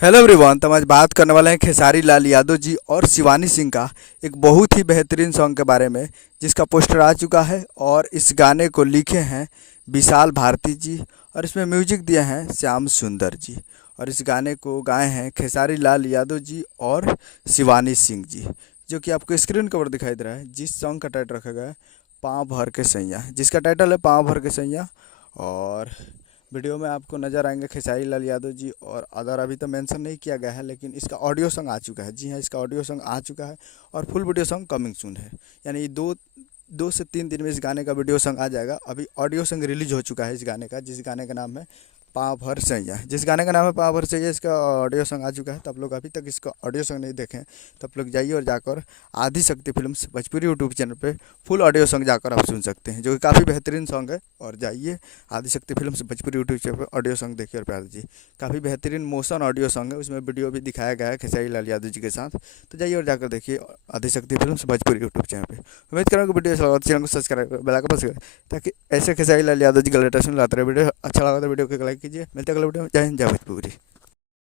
Hello everyone. तो हम आज बात करने वाले हैं खेसारी लाल यादव जी और शिवानी सिंह का एक बहुत ही बेहतरीन सॉन्ग के बारे में, जिसका पोस्टर आ चुका है। और इस गाने को लिखे हैं विशाल भारती जी और इसमें म्यूजिक दिए हैं श्याम सुंदर जी। और इस गाने को गाए हैं खेसारी लाल यादव जी और शिवानी सिंह जी, जो कि आपको स्क्रीन कवर दिखाई दे रहा है। जिस सॉन्ग का टाइटल रखा गया है पाँव भर के सैया, जिसका टाइटल है पाँव भर के सैया। और वीडियो में आपको नज़र आएंगे खेसारी लाल यादव जी, और अदर अभी तो मेंशन नहीं किया गया है, लेकिन इसका ऑडियो सॉन्ग आ चुका है। जी हाँ, इसका ऑडियो सॉन्ग आ चुका है और full video song coming soon है। यानी दो दो से तीन दिन में इस गाने का वीडियो सॉन्ग आ जाएगा। अभी ऑडियो सॉन्ग रिलीज हो चुका है इस गाने का, जिस गाने का नाम है पाँव भर सैया। जिस गाने का नाम है पाँव भर सैया, इसका ऑडियो सॉन्ग आ चुका है। तो आप लोग अभी तक इसका ऑडियो सॉन्ग नहीं देखें तो आप लोग जाइए और जाकर आदि शक्ति फिल्म्स भोजपुरी यूट्यूब चैनल पे फुल ऑडियो सॉन्ग जाकर आप सुन सकते हैं, जो कि काफ़ी बेहतरीन सॉन्ग है। और जाइए आदि शक्ति फिल्म्स भोजपुरी यूट्यूब चैनल पे ऑडियो सॉन्ग देखिए और प्यार दीजिए। काफ़ी बेहतरीन मोशन ऑडियो सॉन्ग है, उसमें वीडियो भी दिखाया गया है खेसारी लाल यादव जी के साथ। तो जाइए और जाकर देखिए आदि शक्ति फिल्म्स भोजपुरी यूट्यूब चैनल पे। उम्मीद करूँगा वीडियो अच्छा लगा तो चैनल को सब्सक्राइब कर बेल आइकन प्रेस करें, ताकि ऐसे खेसारी लाल यादव जी का लेटेस्ट लाते रहे। वीडियो अच्छा लगा तो वीडियो को लाइक कीजिए। मिलते हैं अगले वीडियो में। जय हिंद, जय भोजपुरी।